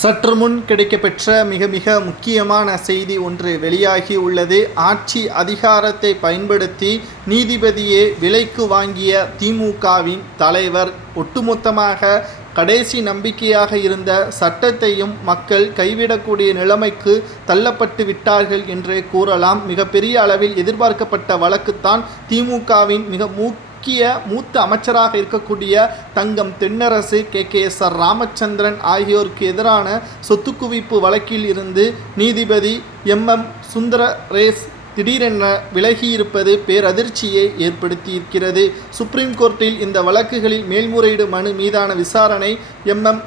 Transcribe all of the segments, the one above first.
சற்று முன் கிடைக்கப்பெற்ற மிக மிக முக்கியமான செய்தி ஒன்று வெளியாகி உள்ளது. ஆட்சி அதிகாரத்தை பயன்படுத்தி நீதிபதியை விலைக்கு வாங்கிய திமுகவின் தலைவர் ஒட்டுமொத்தமாக கடைசி நம்பிக்கையாக இருந்த சட்டத்தையும் மக்கள் கைவிடக்கூடிய நிலைமைக்கு தள்ளப்பட்டு விட்டார்கள் என்றே கூறலாம். மிகப்பெரிய அளவில் எதிர்பார்க்கப்பட்ட வழக்குத்தான் திமுகவின் மிக மூத்த அமைச்சராக இருக்கக்கூடிய தங்கம் தென்னரசு, KKSR ராமச்சந்திரன் ஆகியோருக்கு எதிரான சொத்து குவிப்பு வழக்கில் இருந்து நீதிபதி MM சுந்தரேஸ் திடீரென விலகியிருப்பது பேரதிர்ச்சியை ஏற்படுத்தியிருக்கிறது. சுப்ரீம் கோர்ட்டில் இந்த வழக்குகளில் மேல்முறையீடு மனு மீதான விசாரணை MM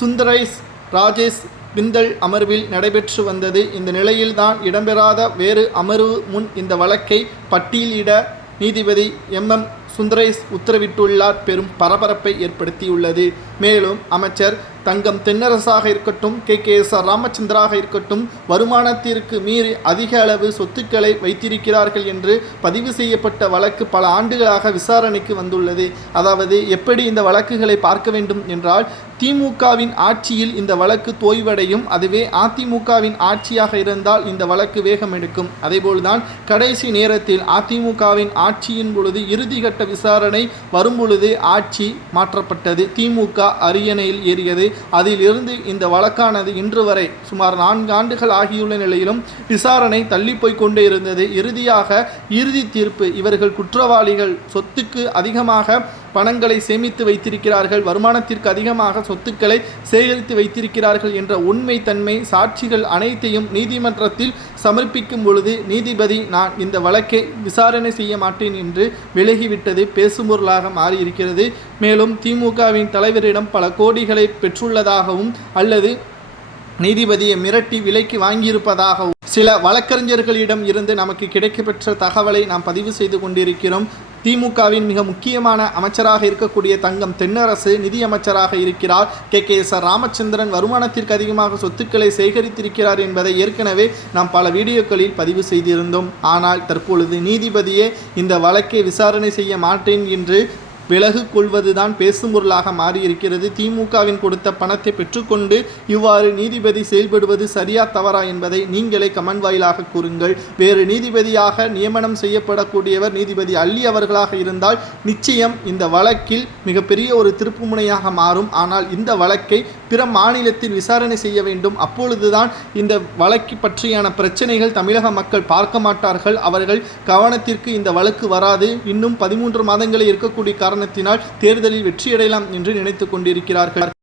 சுந்தரேஸ் ராஜேஷ் பிந்தல் அமர்வில் நடைபெற்று வந்தது. இந்த நிலையில்தான் இடம்பெறாத வேறு அமர்வு முன் இந்த வழக்கை பட்டியலிட நீதிபதி MM சுந்தரேஸ் உத்தரவிட்டுள்ளார். பெரும் பரபரப்பை ஏற்படுத்தியுள்ளது. மேலும் அமைச்சர் தங்கம் தென்னரசாக இருக்கட்டும், KKSR ராமச்சந்திராக இருக்கட்டும், வருமானத்திற்கு மீறி அதிக அளவு சொத்துக்களை வைத்திருக்கிறார்கள் என்று பதிவு செய்யப்பட்ட வழக்கு பல ஆண்டுகளாக விசாரணைக்கு வந்துள்ளது. அதாவது எப்படி இந்த வழக்குகளை பார்க்க வேண்டும் என்றால், திமுகவின் ஆட்சியில் இந்த வழக்கு தோய்வடையும். அதுவே அதிமுகவின் ஆட்சியாக இருந்தால் இந்த வழக்கு வேகம் எடுக்கும். அதேபோல்தான் கடைசி நேரத்தில் அதிமுகவின் ஆட்சியின் பொழுது இறுதிக்கட்ட விசாரணை வரும் பொழுது ஆட்சி மாற்றப்பட்டது. திமுக அரியணையில் ஏறியது. அதிலிருந்து இந்த வழக்கானது இன்று வரை சுமார் 4 ஆண்டுகள் ஆகியுள்ள நிலையிலும் விசாரணை தள்ளிப்போய் கொண்டே இருந்தது. இறுதியாக இறுதி தீர்ப்பு, இவர்கள் குற்றவாளிகள், சொத்துக்கு அதிகமாக பணங்களை சேமித்து வைத்திருக்கிறார்கள், வருமானத்திற்கு அதிகமாக சொத்துக்களை சேகரித்து வைத்திருக்கிறார்கள் என்ற உண்மை தன்மை சாட்சிகள் அனைத்தையும் நீதிமன்றத்தில் சமர்ப்பிக்கும் பொழுது நீதிபதி நான் இந்த வழக்கை விசாரணை செய்ய மாட்டேன் என்று விலகிவிட்டது பேசும்பொருளாக மாறியிருக்கிறது. மேலும் திமுகவின் தலைவரிடம் பல கோடிகளை பெற்றுள்ளதாகவும் அல்லது நீதிபதியை மிரட்டி விலைக்கு வாங்கியிருப்பதாகவும் சில வழக்கறிஞர்களிடம் இருந்து நமக்கு கிடைக்கப்பெற்ற தகவலை நாம் பதிவு செய்து கொண்டிருக்கிறோம். திமுகவின் மிக முக்கியமான அமைச்சராக இருக்கக்கூடிய தங்கம் தென்னரசு நிதியமைச்சராக இருக்கிறார். KKSR ராமச்சந்திரன் வருமானத்திற்கு அதிகமாக சொத்துக்களை சேகரித்திருக்கிறார் என்பதை ஏற்கனவே நாம் பல வீடியோக்களில் பதிவு செய்திருந்தோம். ஆனால் தற்பொழுது நீதிபதியே இந்த வழக்கை விசாரணை செய்ய மாட்டேன் என்று விலகு கொள்வதுதான் பேசும் பொருளாக மாறியிருக்கிறது. திமுகவின் கொடுத்த பணத்தை பெற்றுக்கொண்டு இவ்வாறு நீதிபதி செயல்படுவது சரியா தவறா என்பதை நீங்களே கமெண்ட் வாயிலாக கூறுங்கள். வேறு நீதிபதியாக நியமனம் செய்யப்படக்கூடியவர் நீதிபதி அள்ளி அவர்களாக இருந்தால் நிச்சயம் இந்த வழக்கில் மிகப்பெரிய ஒரு திருப்புமுனையாக மாறும். ஆனால் இந்த வழக்கை பிற மாநிலத்தில் விசாரணை செய்ய வேண்டும். அப்பொழுதுதான் இந்த வழக்கு பற்றியான பிரச்சனைகள் தமிழக மக்கள் பார்க்க மாட்டார்கள். அவர்கள் கவனத்திற்கு இந்த வழக்கு வராது. இன்னும் 13 மாதங்களே இருக்கக்கூடிய காரணத்தினால் தேர்தலில் வெற்றியடையலாம் என்று நினைத்து கொண்டிருக்கிறார்கள்.